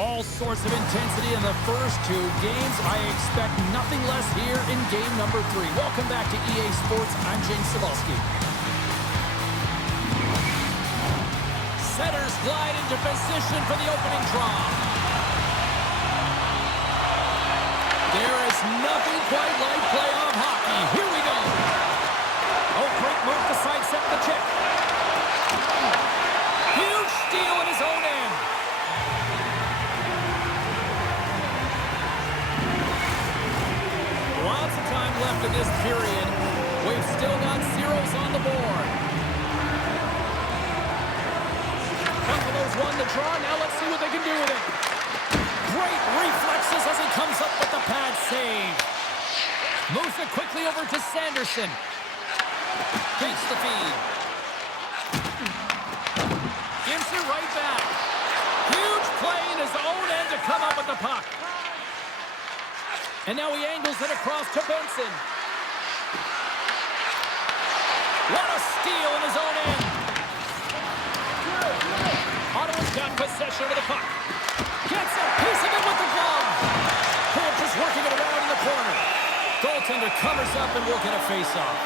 All sorts of intensity in the first two games. I expect nothing less here in game number 3. Welcome back to EA Sports. I'm James Cebulski. Setters glide into position for the opening draw. There is nothing quite like playoff hockey. Here we go. Oh, great move to sidestep the check. Huge steal in his own end. Lots of time left in this period. We've still got zeros on the board. Buffalo's won the draw. Now let's see what they can do with it. Great reflexes as he comes up with the pad save. Moves it quickly over to Sanderson. Takes the feed. Gives it right back. Huge play in his own end to come up with the puck. And now he angles it across to Benson. What a steal in his own end. Ottawa's got possession of the puck. Gets a piece of it with the glove. Holt is working it around in the corner. Goaltender covers up and will get a face-off.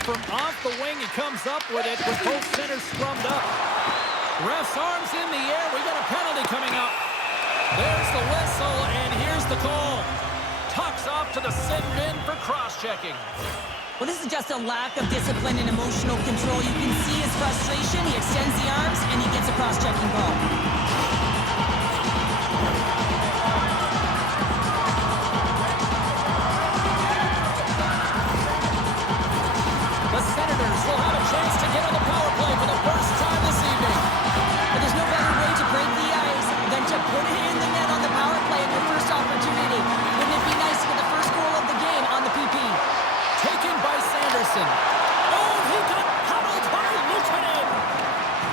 From off the wing, he comes up with it with both centers scrummed up. Ref's arms in the air. We got a penalty coming up. There's the whistle, and here's the call. Tucks off to the sin bin for cross-checking. Well, this is just a lack of discipline and emotional control. You can see his frustration. He extends the arms, and he gets a cross-checking call. Senators will have a chance to get on the power play for the first time this evening. But there's no better way to break the ice than to put it in the net on the power play in your first opportunity. Wouldn't it be nice to get the first goal of the game on the PP? Taken by Sanderson. Oh, he got pummeled by Lieutenant.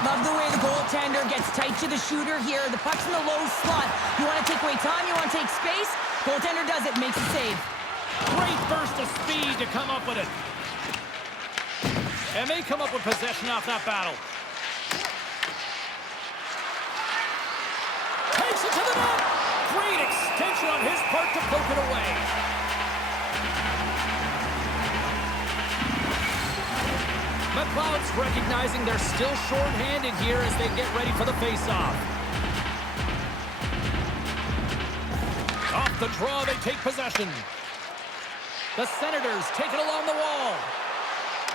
Love the way the goaltender gets tight to the shooter here. The puck's in the low slot. You want to take away time, you want to take space. Goaltender does it, makes a save. Great burst of speed to come up with it. And they come up with possession off that battle. Takes it to the net. Great extension on his part to poke it away. McLeod's recognizing they're still short-handed here as they get ready for the face-off. Off the draw, they take possession. The Senators take it along the wall.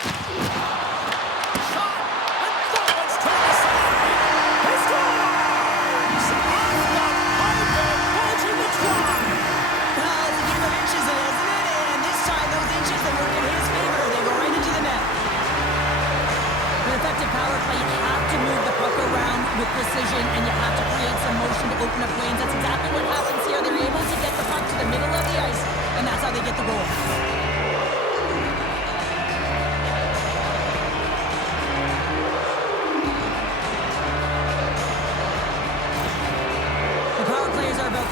Shot! And that one's turned aside! He scores! Off the pipe and bulging the twine! It's a game of inches, isn't it? And this time, those inches that work in his favor, they go right into the net. An effective power play, you have to move the puck around with precision, and you have to create some motion to open up lanes. That's exactly what happens here. They're able to get the puck to the middle of the ice, and that's how they get the goal.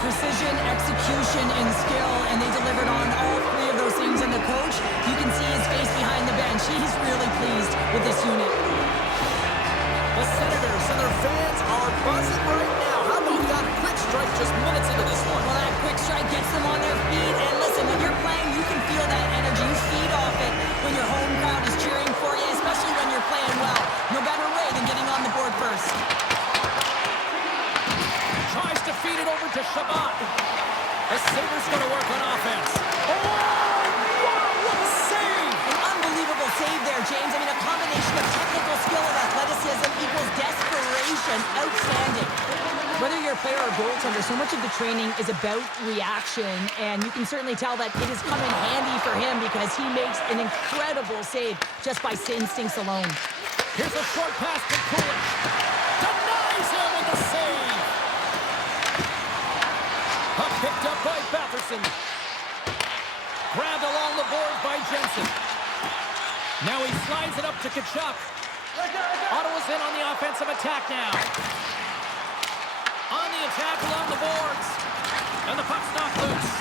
Precision, execution, and skill, and they delivered on all three of those things. And the coach, you can see his face behind the bench. He's really pleased with this unit. The Senators and their fans are buzzing right now. How about that quick strike just minutes into this one? Well, that quick strike gets them on their feet. And listen, when you're playing, you can feel that energy. You feed off it when your home crowd is cheering for you, especially when you're playing well. No better way than getting on the board first. Tries to feed it over to Shabbat. The Sabres going to work on offense. Oh, wow, what a save! An unbelievable save there, James. I mean, a combination of technical skill and athleticism equals desperation. Outstanding. Whether you're a player or goaltender, so much of the training is about reaction, and you can certainly tell that it has come in handy for him because he makes an incredible save just by instincts alone. Here's a short pass to Kulich. Denies him with the save. Puck picked up by Batherson. Grabbed along the boards by Jensen. Now he slides it up to Tkachuk. Ottawa's in on the offensive attack now. On the attack along the boards. And the puck's knocked loose.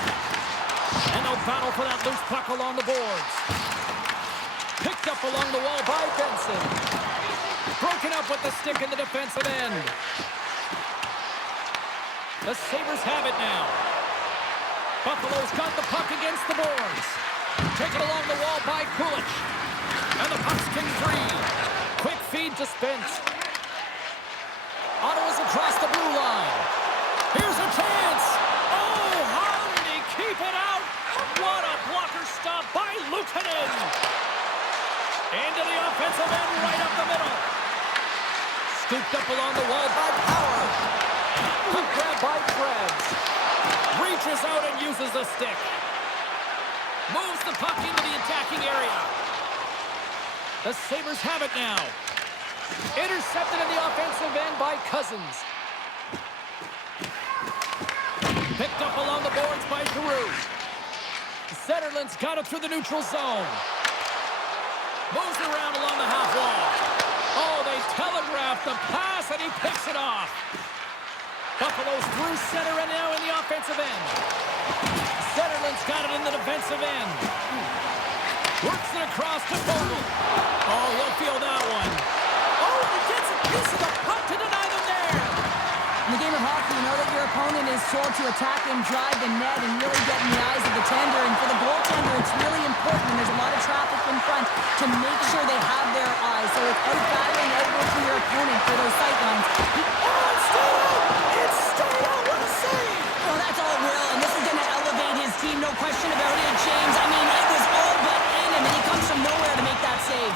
And they'll battle for that loose puck along the boards. Picked up along the wall by Benson. Broken up with the stick in the defensive end. The Sabres have it now. Buffalo's got the puck against the boards. Taken along the wall by Kulich. And the puck's kicked free. Quick feed to Spence. Ottawa's across the blue line. Here's a chance. Oh, how did he keep it out? What a blocker stop by Luukkonen. Into the offensive end, right up the middle. Scooped up along the wall by Power. Puck grab by Krebs. Reaches out and uses the stick. Moves the puck into the attacking area. The Sabres have it now. Intercepted in the offensive end by Cousins. Picked up along the boards by Giroux. Zetterlund's got it through the neutral zone. Moves around along the half wall. Oh, they telegraphed the pass, and he picks it off. Buffalo's through center and now in the offensive end. Zetterlund's got it in the defensive end. Works it across to Vogel. Oh, he'll feel that one. Oh, he gets a piece of the puck to deny them there. In the game of hockey, you know that your opponent is told to attack and drive the net and really get in the eyes of the tender. And for the goaltender, it's really important when there's a lot of traffic in front to make sure they have their eyes. So it's out-battling, outworking your opponent for those sight lines. It's stayed out! It's stayed out! What a save! Well, that's all it will, and this is going to elevate his team, no question about it, James. I mean, it was all but in him, and he comes from nowhere to make that save.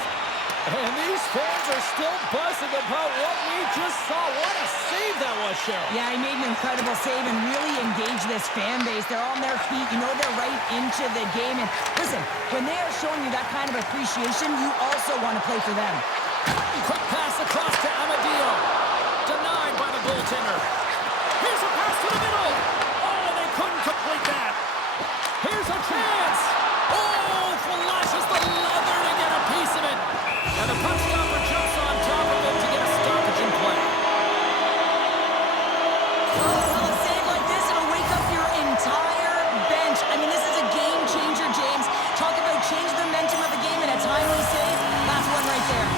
And these fans are still buzzing about what we just saw. What a save that was, Cheryl. Yeah, he made an incredible save and really engaged this fan base. They're on their feet. You know they're right into the game. And listen, when they are showing you that kind of appreciation, you also want to play for them. Quick pass across to Amadio. Denied by the goaltender. Here's a pass to the middle. Oh, they couldn't complete that. Here's a chance. Oh, flashes the leather to get a piece of it. And the puck stopper jumps on top of it to get a stoppage in play. Oh, well, a save like this, it'll wake up your entire bench. I mean, this is a game changer, James. Talk about change the momentum of the game in a timely save. That's one right there.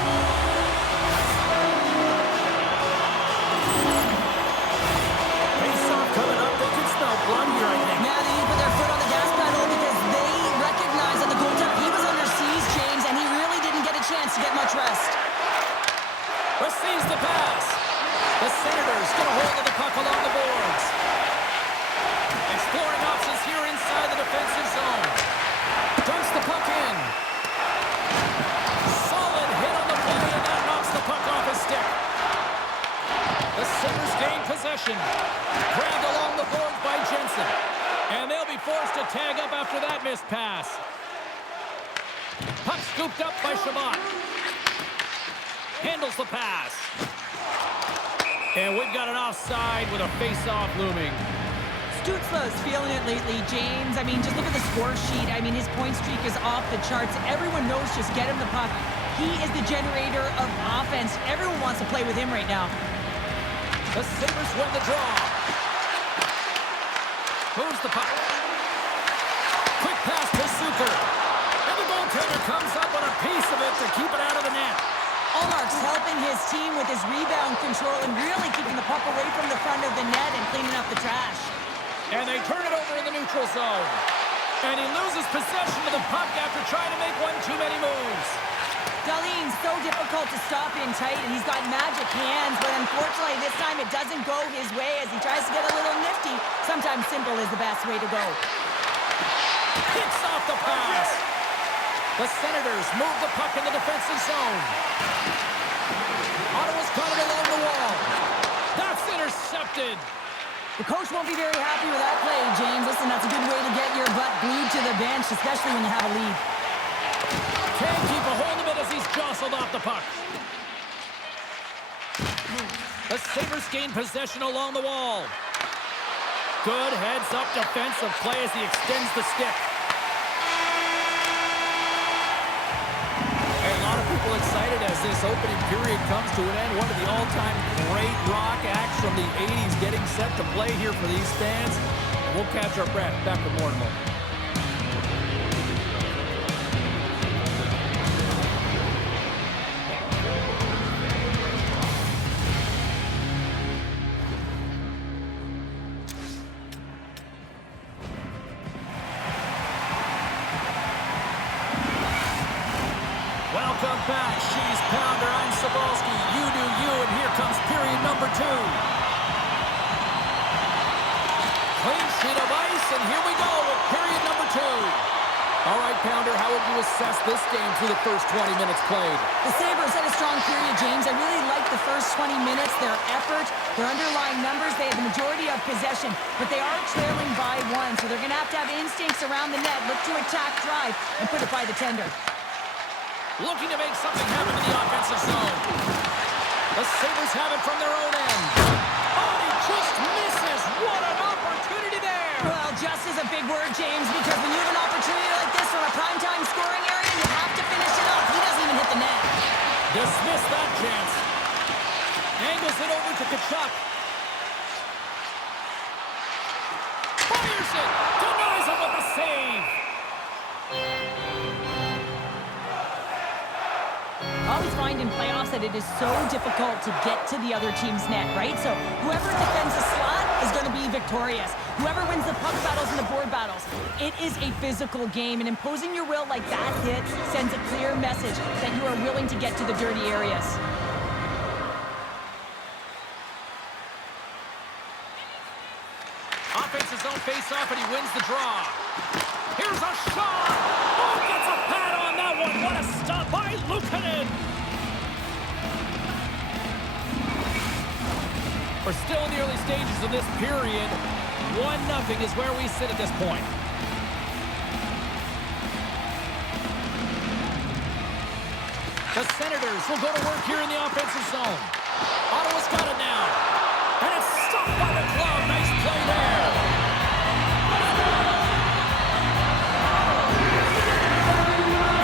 Face-off coming up. They can smell blood here, I think. Now they need to put their foot on the gas pedal because they recognize that the goaltender, he was under siege, James, and he really didn't get a chance to get much rest. Receives the pass. The Senators get a hold of the puck along the boards. Exploring options here inside the defensive zone. Dumps the puck in. Solid hit on the play, and that knocks the puck off his stick. The Sabres gain possession. Grabbed along the boards by Jensen. And they'll be forced to tag up after that missed pass. Puck scooped up by Shabbat. Handles the pass. And we've got an offside with a face-off looming. Stützle's feeling it lately, James. I mean, just look at the score sheet. I mean, his point streak is off the charts. Everyone knows just get him the puck. He is the generator of offense. Everyone wants to play with him right now. The Sabres win the draw. Moves the puck. Quick pass to Suker. And the goaltender comes up with a piece of it to keep it out of the net. Allmark's helping his team with his rebound control and really keeping the puck away from the front of the net and cleaning up the trash. And they turn it over in the neutral zone. And he loses possession of the puck after trying to make one too many moves. Dahlin's so difficult to stop in tight, and he's got magic hands, but unfortunately this time it doesn't go his way as he tries to get a little nifty. Sometimes simple is the best way to go. Picks off the pass. The Senators move the puck in the defensive zone. Ottawa's got it along the wall. That's intercepted. The coach won't be very happy with that play, James. Listen, that's a good way to get your butt glued to the bench, especially when you have a lead. Can't keep a hold of it as he's jostled off the puck. The Sabres gain possession along the wall. Good heads-up defensive play as he extends the stick. A lot of people excited as this opening period comes to an end. One of the all-time great rock acts from the 80s getting set to play here for these fans. We'll catch our breath. Back with more in a moment. Welcome back, She's Pounder. I'm Sabalski. You do you, and here comes period number 2. Clean sheet of ice, and here we go with period number 2. All right, Pounder, how would you assess this game through the first 20 minutes played? The Sabres had a strong period, James. I really liked the first 20 minutes, their effort, their underlying numbers. They had the majority of possession, but they are trailing by 1, so they're going to have instincts around the net, look to attack, drive, and put it by the tender. Looking to make something happen in the offensive zone. The Sabres have it from their own end. Oh, he just misses. What an opportunity there. Well, just is a big word, James, because when you have an opportunity like this from a primetime scoring area, you have to finish it off. He doesn't even hit the net. Dismiss that chance. Angles it over to Tkachuk. Fires it. Denies him with the save. I always find in playoffs that it is so difficult to get to the other team's net, right? So whoever defends the slot is going to be victorious. Whoever wins the puck battles and the board battles, it is a physical game, and imposing your will like that hit sends a clear message that you are willing to get to the dirty areas. Offense's own face-off, and he wins the draw. Here's a shot. Oh, gets a pad on that one. What a stop by Luukkonen. We're still in the early stages of this period. 1-0 is where we sit at this point. The Senators will go to work here in the offensive zone. Ottawa's got it now. And it's stopped by the glove. Nice play there.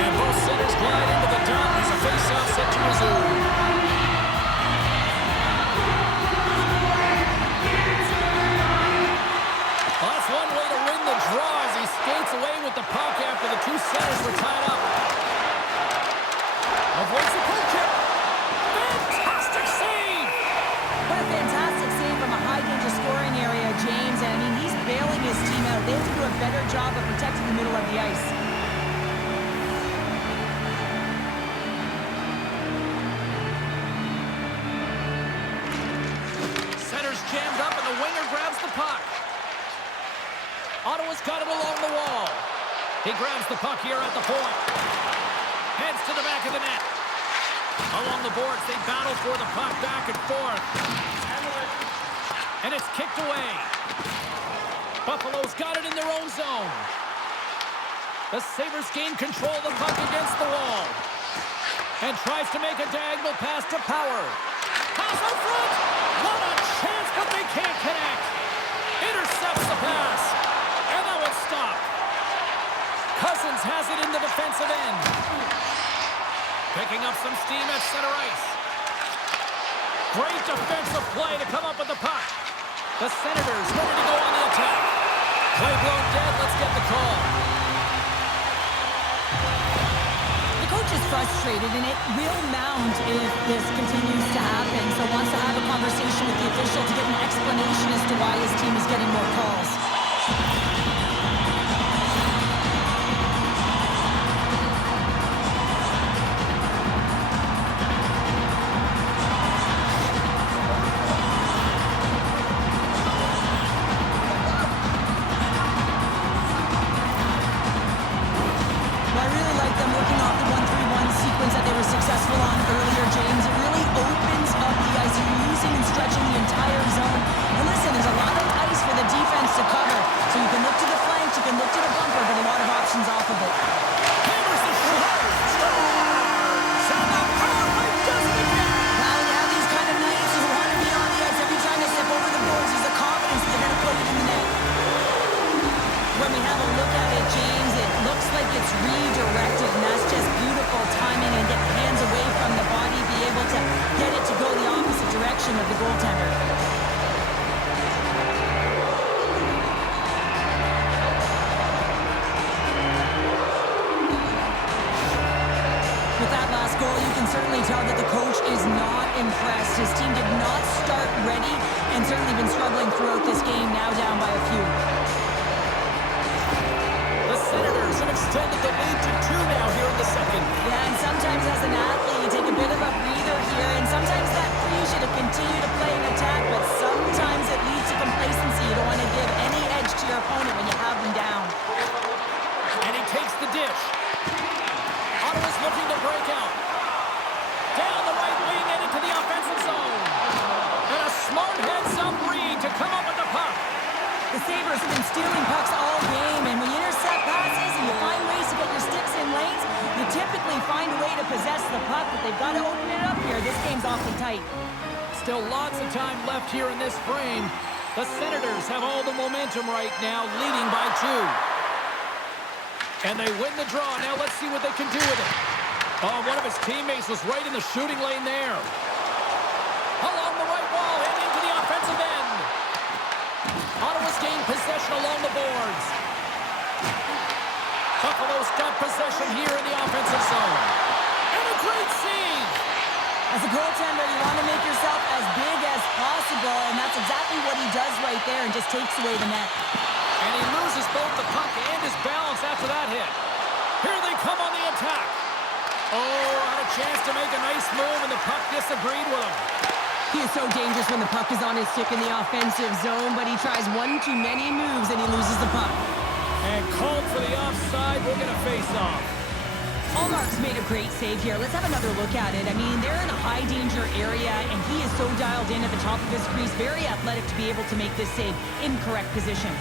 And both centers glide into the dot as a face-off set to resume. Well, that's one way to win the draw as he skates away with the puck after the two centers were tied up. Avoids the puck chip. Fantastic save! What a fantastic save from a high-danger scoring area, James. And, I mean, he's bailing his team out. They have to do a better job of protecting the middle of the ice. Center's jammed up, and the winger grabs the puck. Ottawa's got it along the wall. He grabs the puck here at the point. Heads to the back of the net. Along the boards, they battle for the puck back and forth. And it's kicked away. Buffalo's got it in their own zone. The Sabres gain control of the puck against the wall. And tries to make a diagonal pass to Power. Pass out front! What a chance, but they can't connect. Intercepts the pass. And that one's stopped. Cousins has it in the defensive end. Picking up some steam at center ice. Great defensive play to come up with the puck. The Senators ready to go on the attack. Play blown dead. Let's get the call. The coach is frustrated, and it will mount if this continues to happen. So wants to have a conversation with the official to get an explanation as to why his team is getting more calls. Successful on earlier, James. It really opens up the ice. You're using and stretching the entire zone. And listen, there's a lot of ice for the defense to cover. goal, you can certainly tell that the coach is not impressed. His team did not start ready and certainly been struggling throughout this game, now down by a few. The Senators have extended the lead to 2 now here in the second. Yeah, and sometimes as an athlete, you take a bit of a breather here, and sometimes that frees you to continue to play an attack, but sometimes it leads to complacency. You don't want to give any edge to your opponent when you have them down. And he takes the dish. Ottawa's looking to break out. Down the right wing and into the offensive zone. And a smart heads-up read to come up with the puck. The Sabres have been stealing pucks all game, and when you intercept passes and you find ways to get your sticks in lanes, you typically find a way to possess the puck, but they've got to open it up here. This game's awfully tight. Still lots of time left here in this frame. The Senators have all the momentum right now, leading by 2. And they win the draw. Now let's see what they can do with it. Oh, one of his teammates was right in the shooting lane there. Along the right wall and into the offensive end. Ottawa's gained possession along the boards. Buffalo's got possession here in the offensive zone. And a great save. As a goaltender, you want to make yourself as big as possible, and that's exactly what he does right there and just takes away the net. And he loses both the puck and his balance after that hit. Here they come on the attack. Oh, had a chance to make a nice move, and the puck disagreed with him. He is so dangerous when the puck is on his stick in the offensive zone, but he tries one too many moves and he loses the puck. And called for the offside. We'll get a face-off. Allmark's made a great save here. Let's have another look at it. I mean, they're in a high-danger area, and he is so dialed in at the top of his crease. Very athletic to be able to make this save in correct position.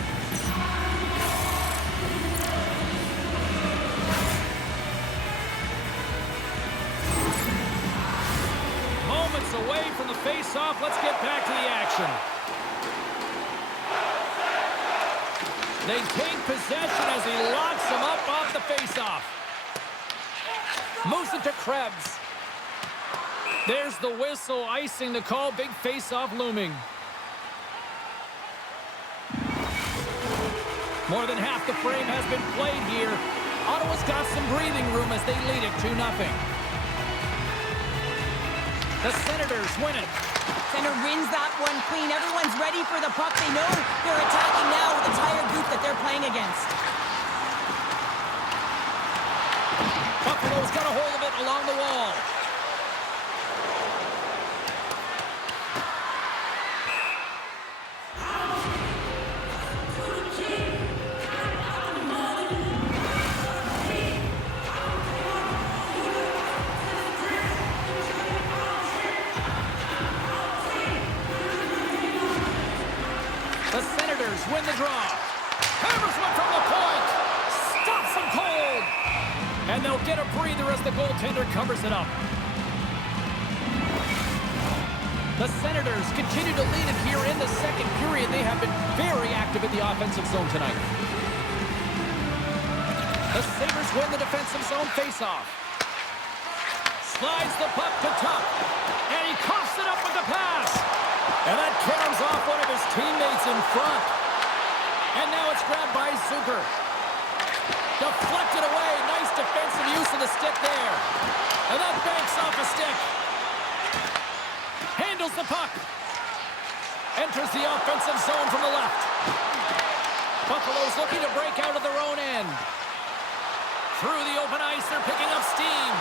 Moments away from the face-off. Let's get back to the action. They take possession as he locks him up off the face-off. Moves it to Krebs. There's the whistle, icing the call. Big face-off looming. More than half the frame has been played here. Ottawa's got some breathing room as they lead it 2-0. The Senators win it. Center wins that one clean. Everyone's ready for the puck. They know they're attacking now with the entire group that they're playing against. Buffalo's got a hold of it along the wall. The Senators win the draw. Hammers one from the point. Stops him cold. And they'll get a breather as the goaltender covers it up. The Senators continue to lead it here in the second period. They have been very active in the offensive zone tonight. The Sabres win the defensive zone faceoff. Slides the puck to Tuck. And he coughs it up with the pass. And that caroms off one of his teammates in front. And now it's grabbed by Zucker. Deflected away. Nice defensive use of the stick there. And that banks off a stick. Handles the puck. Enters the offensive zone from the left. Buffalo's looking to break out of their own end. Through the open ice, they're picking up steam.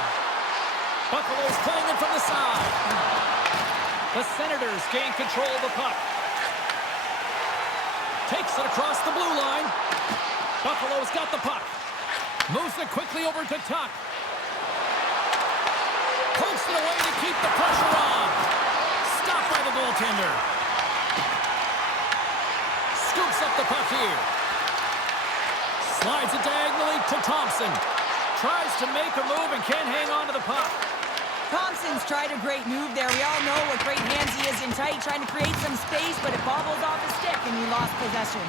Buffalo's playing it from the side. The Senators gain control of the puck. Takes it across the blue line. Buffalo's got the puck. Moves it quickly over to Tuck. Pokes it away to keep the pressure on. Stopped by the goaltender. Scoops up the puck here. Slides it diagonally to Thompson. Tries to make a move and can't hang on to the puck. Thompson's tried a great move there. We all know what great hands he is in tight, trying to create some space, but it bobbles off his stick and he lost possession.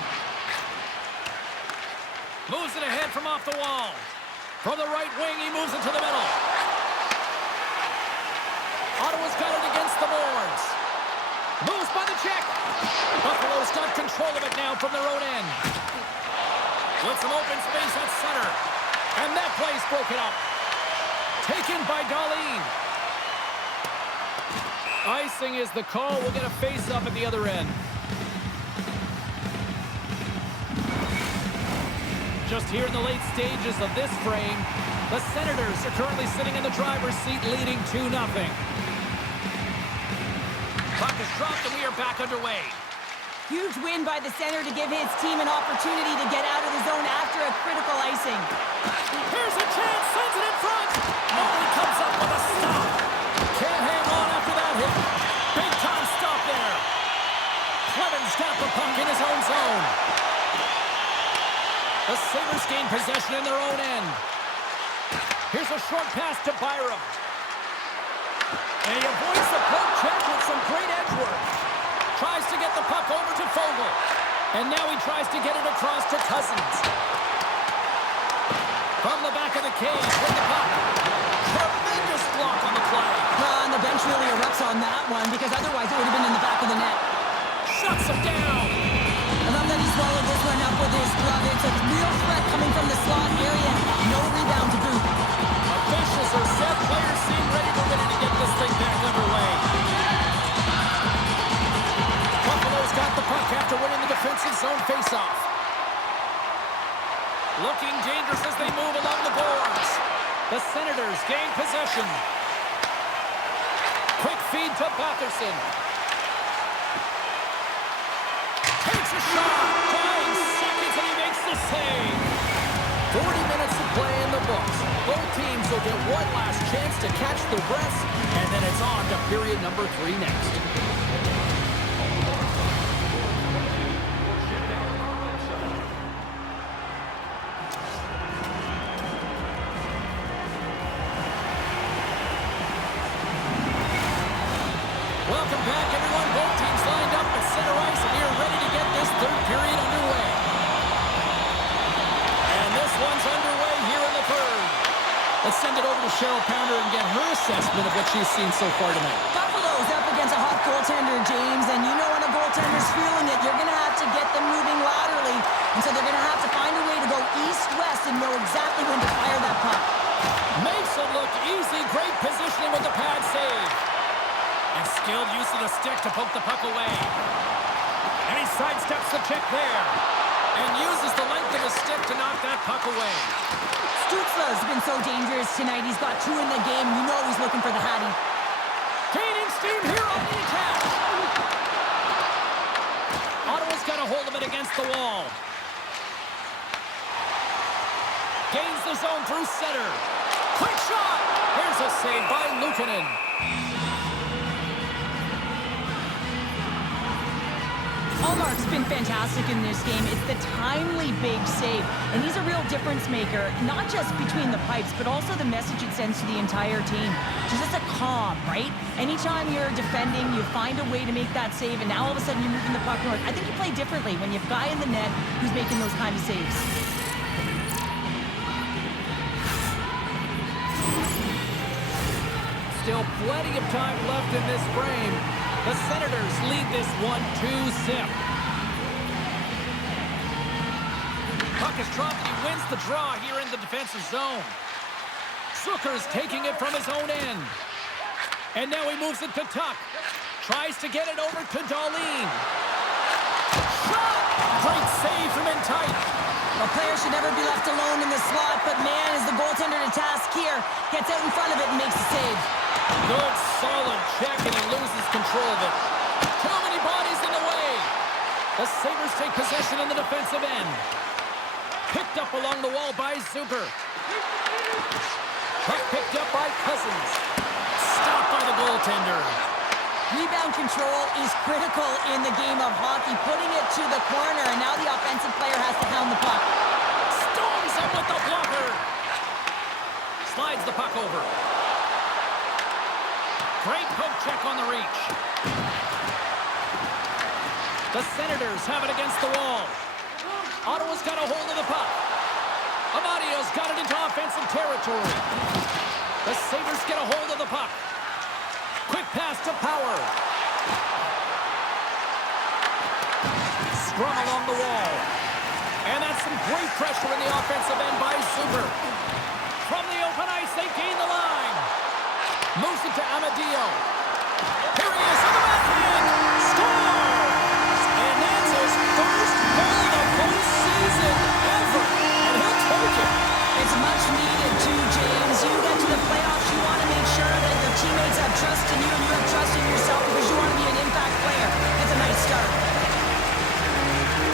Moves it ahead from off the wall. From the right wing, he moves it to the middle. Ottawa's got it against the boards. Moves by the check. Buffalo's got control of it now from their own end. With some open space at center. And that play's broken up. Taken by Darlene. Icing is the call. We'll get a face-up at the other end. Just here in the late stages of this frame, the Senators are currently sitting in the driver's seat leading 2-0. Puck is dropped and we are back underway. Huge win by the center to give his team an opportunity to get out of the zone after a critical icing. Here's a chance, sends it in front. Oh, he comes up with a stop. Can't hang on after that hit. Big time stop there. Clemens got the puck in his own zone. The Sabres gain possession in their own end. Here's a short pass to Byram. And he avoids the poke check with some great edge work. Tries to get the puck over to Fogle. And now he tries to get it across to Cousins. From the back of the cage with the puck. Tremendous block on the play. And the bench really erupts on that one because otherwise it would have been in the back of the net. Shuts him down. I love that he swallowed this one up with his glove. It's a real threat coming from the slot area. No rebound to boot. Officials are set. Players seem ready. We're ready to get this thing back underway. Buffalo's got the puck after winning the defensive zone faceoff. Looking dangerous as they move along the boards. The Senators gain possession. Quick feed to Batherson. Takes a shot. 5 seconds and he makes the save. 40 minutes of play in the books. Both teams will get one last chance to catch their breaths, and then it's on to period number 3 next. Welcome back, everyone. Both teams lined up at center ice, and we are ready to get this third period underway. And this one's underway here in the third. Let's send it over to Cheryl Pounder and get her assessment of what she's seen so far tonight. Buffalo's up against a hot goaltender, James, and you know when a goaltender's feeling it, you're going to have to get them moving laterally, and so they're going to have to find a way to go east-west and know exactly when to fire that puck. Makes it look easy. Great positioning with the pad save. And skilled use of the stick to poke the puck away. And he sidesteps the check there. And uses the length of the stick to knock that puck away. Stützle's been so dangerous tonight. He's got 2 in the game. You know he's looking for the Hattie. Gaining steam here on the attack. Ottawa's got a hold of it against the wall. Gains the zone through center. Quick shot. Here's a save by Luukkonen. Allmark's been fantastic in this game. It's the timely big save, and he's a real difference maker, not just between the pipes, but also the message it sends to the entire team. Just a calm, right? Anytime you're defending, you find a way to make that save, and now all of a sudden you're moving the puck north. I think you play differently when you have a guy in the net who's making those kind of saves. Still plenty of time left in this frame. The Senators lead this 1-2 zip. Puck is dropped and he wins the draw here in the defensive zone. Zucker's taking it from his own end. And now he moves it to Tuck. Tries to get it over to Darlene. Shot! Great save from in tight. A player should never be left alone in the slot, but man, is the goaltender to task here. Gets out in front of it and makes the save. Good, solid check, and he loses control of it. Too many bodies in the way. The Sabres take possession in the defensive end. Picked up along the wall by Zucker. Puck picked up by Cousins. Stopped by the goaltender. Rebound control is critical in the game of hockey. Putting it to the corner, and now the offensive player has to hound the puck. Storms him with the blocker. Slides the puck over. Great poke check on the reach. The Senators have it against the wall. Ottawa's got a hold of the puck. Amadio's got it into offensive territory. The Sabres get a hold of the puck. Quick pass to Power. Scrum along the wall. And that's some great pressure in the offensive end by Zucker. From the open ice, they gain the line. Moves it to Amadio. Here he is on the backhand. Scores! And that's his first goal of the postseason ever. And he'll take it. It's much needed too, James. You get to the playoffs, you want to make sure that your teammates have trust in you and you have trust in yourself because you want to be an impact player. That's a nice start.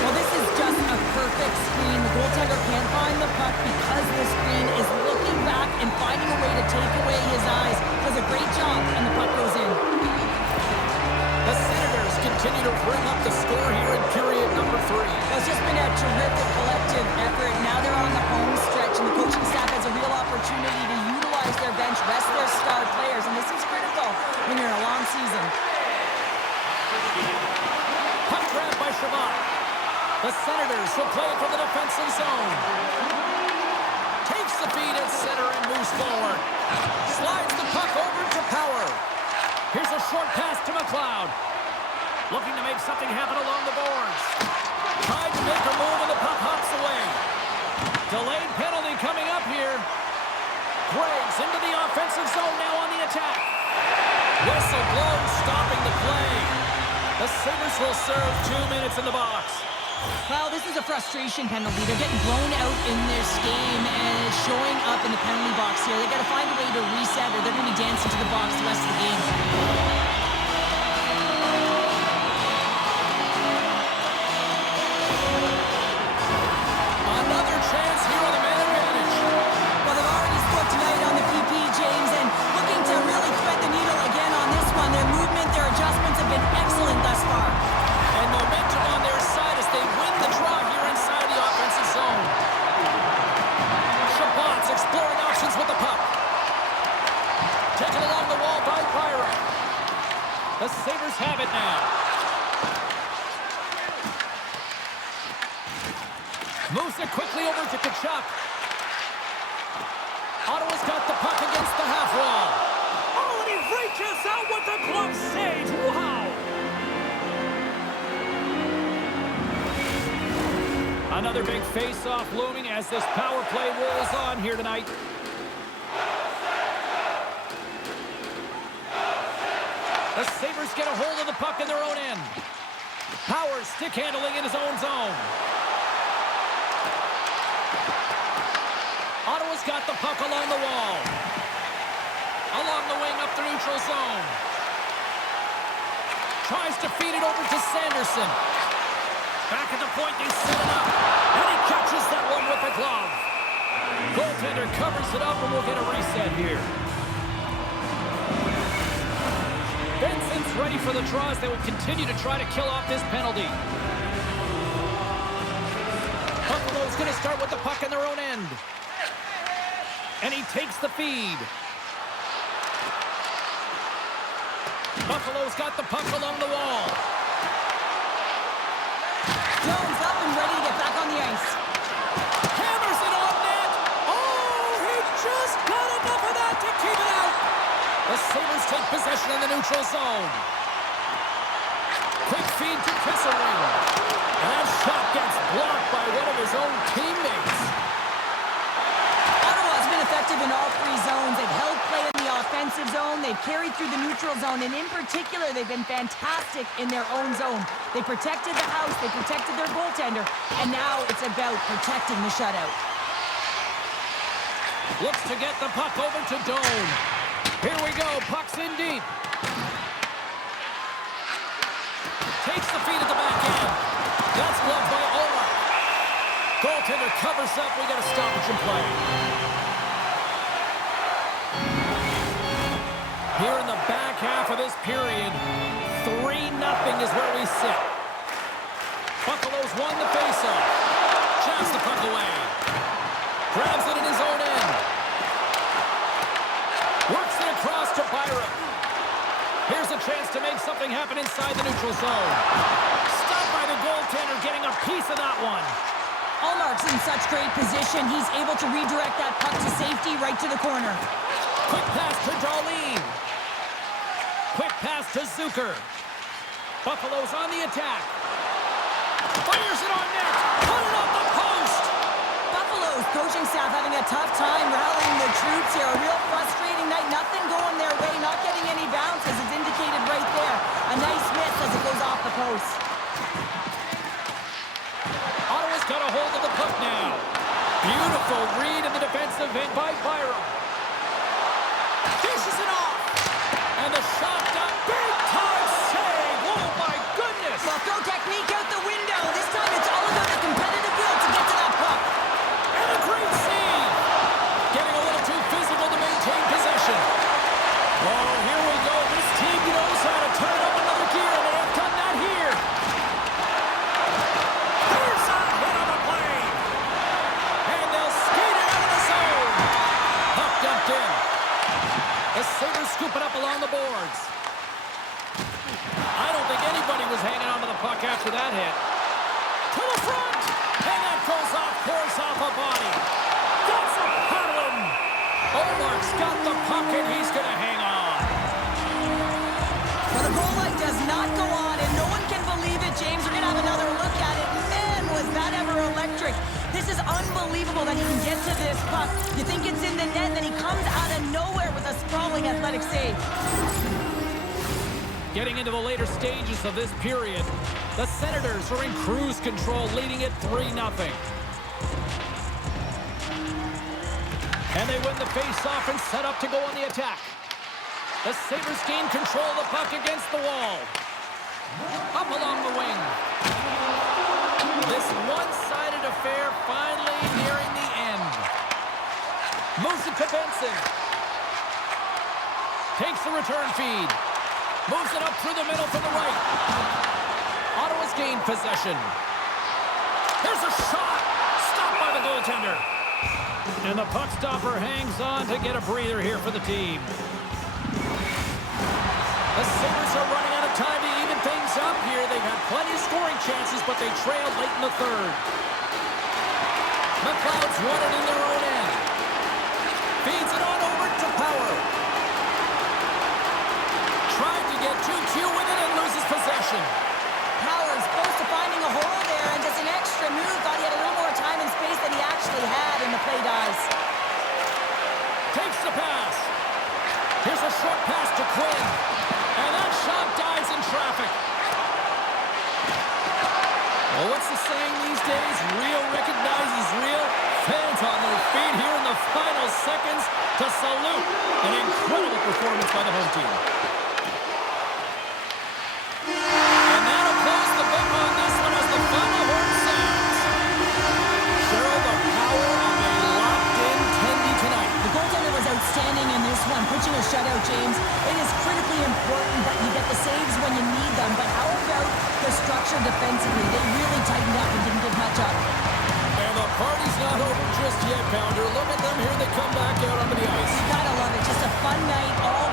Well, this is just a perfect screen. The goaltender can't find the puck because the screen is looking back and finding a way to take away his eyes. Does a great job, and the puck goes in. The Senators continue to bring up the score here in period number 3. Well, it's just been a terrific collective effort. Now they're on the home stretch, and the coaching staff has a real opportunity to utilize their bench, rest their star players, and this is critical when you're in a long season. Puck grab by Shabbat. The Senators will play it from the defensive zone. Takes the feed at center and moves forward. Slides the puck over to Power. Here's a short pass to McLeod. Looking to make something happen along the boards. Tried to make a move and the puck hops away. Delayed penalty coming up here. Greg's into the offensive zone now on the attack. Whistle blown, stopping the play. The Sabres will serve 2 minutes in the box. Well, this is a frustration penalty. They're getting blown out in this game, and it's showing up in the penalty box here. They've got to find a way to reset, or they're going to be dancing to the box the rest of the game. Another chance here on the man advantage. Well, they've already scored tonight on the PP, James, and looking to really thread the needle again on this one. Their movement, their adjustments have been excellent thus far. And momentum on their side as they win the draw here inside the offensive zone. Shabbat's exploring options with the puck. Taken along the wall by Byron. The Sabres have it now. Moves it quickly over to Tkachuk. Ottawa's got the puck against the half wall. Oh, and he reaches out with the glove save. Wow! Another big face-off looming as this power play rolls on here tonight. The Sabres get a hold of the puck in their own end. Power stick handling in his own zone. Ottawa's got the puck along the wall. Along the wing up the neutral zone. Tries to feed it over to Sanderson. Back at the point, they set it up. And he catches that one with the glove. Goaltender covers it up, and we'll get a reset here. Benson's ready for the draws. They will continue to try to kill off this penalty. Buffalo's going to start with the puck in their own end. And he takes the feed. Buffalo's got the puck along the wall. Jones up and ready to get back on the ice. Hammers it on net. Oh, he just got enough of that to keep it out. The Sabres take possession in the neutral zone. Quick feed to Kessering. And that shot gets blocked by one of his own teammates. Ottawa's been effective in all 3 zones. They've held play in the offensive zone. They've carried through the neutral zone. And in particular, they've been fantastic in their own zone. They protected the house. They protected their goaltender. And now it's about protecting the shutout. Looks to get the puck over to Doan. Here we go. Puck's in deep. Takes the feed at the back end. That's blocked by Ola. Goaltender covers up. We got a stoppage in play. Here in the back half of this period, 3-0 is where we sit. Buffalo's won the faceoff. Jabs the puck away. Grabs it in his own end. Works it across to Byron. Here's a chance to make something happen inside the neutral zone. Stopped by the goaltender, getting a piece of that one. Allmark's in such great position. He's able to redirect that puck to safety right to the corner. Quick pass to Darlene. Quick pass to Zucker. Buffalo's on the attack. Fires it on net. Put it off the post. Buffalo's coaching staff having a tough time rallying the troops here. A real frustrating night. Nothing going their way close. Ottawa's got a hold of the puck now. Beautiful read in the defensive end by Byram. Dishes it off. And the shot down. Big time save. Oh, my goodness. Well, throw technique out the window. This time it's all about the competitive will to get to that puck. And a great save. Getting a little too physical to maintain possession. Oh, here we go. This team knows how to turn up another gear, and they have done that here. There's a hit on the play. And they'll skate it out of the zone. Puck dumped in. The Sabres scoop it up along the boards. I don't think anybody was hanging on to the puck after that hit. To the front. And that goes off course off a body. That's a paddle. Omark's got the puck and he's going to hang on. But the goal light does not go on, and no one can believe it, James. We're going to have another look at it. Man, was that ever electric. This is unbelievable that he can get to this puck. You think it's in the net, then he comes out of nowhere with a sprawling athletic save. Getting into the later stages of this period, the Senators are in cruise control, leading it 3-0. And they win the face-off and set up to go on the attack. The Sabres gain control of the puck against the wall. Up along the wing. This one-sided affair finally nearing the end. Moves it to Benson. Takes the return feed. Moves it up through the middle to the right. Ottawa's gained possession. Here's a shot. Stopped by the goaltender. And the puck stopper hangs on to get a breather here for the team. The Sabres are running out of time to even things up here. They've had plenty of scoring chances, but they trailed late in the third. McLeod's won it in their own end. Feeds it on over to Power. Tried to get 2-2 with it and loses possession. Power's close to finding a hole there, and just an extra move. Thought he had a little more time and space than he actually had, and the play dies. Takes the pass. Here's a short pass to Quinn. And that shot dies in traffic. Well, what's the saying these days? Real recognizes real. Fans on their feet here in the final seconds to salute an incredible performance by the home team. And that'll close the book on this one as the final horn sounds. Cheryl, the power of a locked-in Tendy tonight. The goaltender was outstanding in this one, pitching a shutout, James. It is critically important that you get the saves when you need them, but how about the structure defensively? They really tightened up and didn't give much up. And the party's not over just yet, Pounder. Look at them here. They come back out onto the ice. You gotta love it. Just a fun night all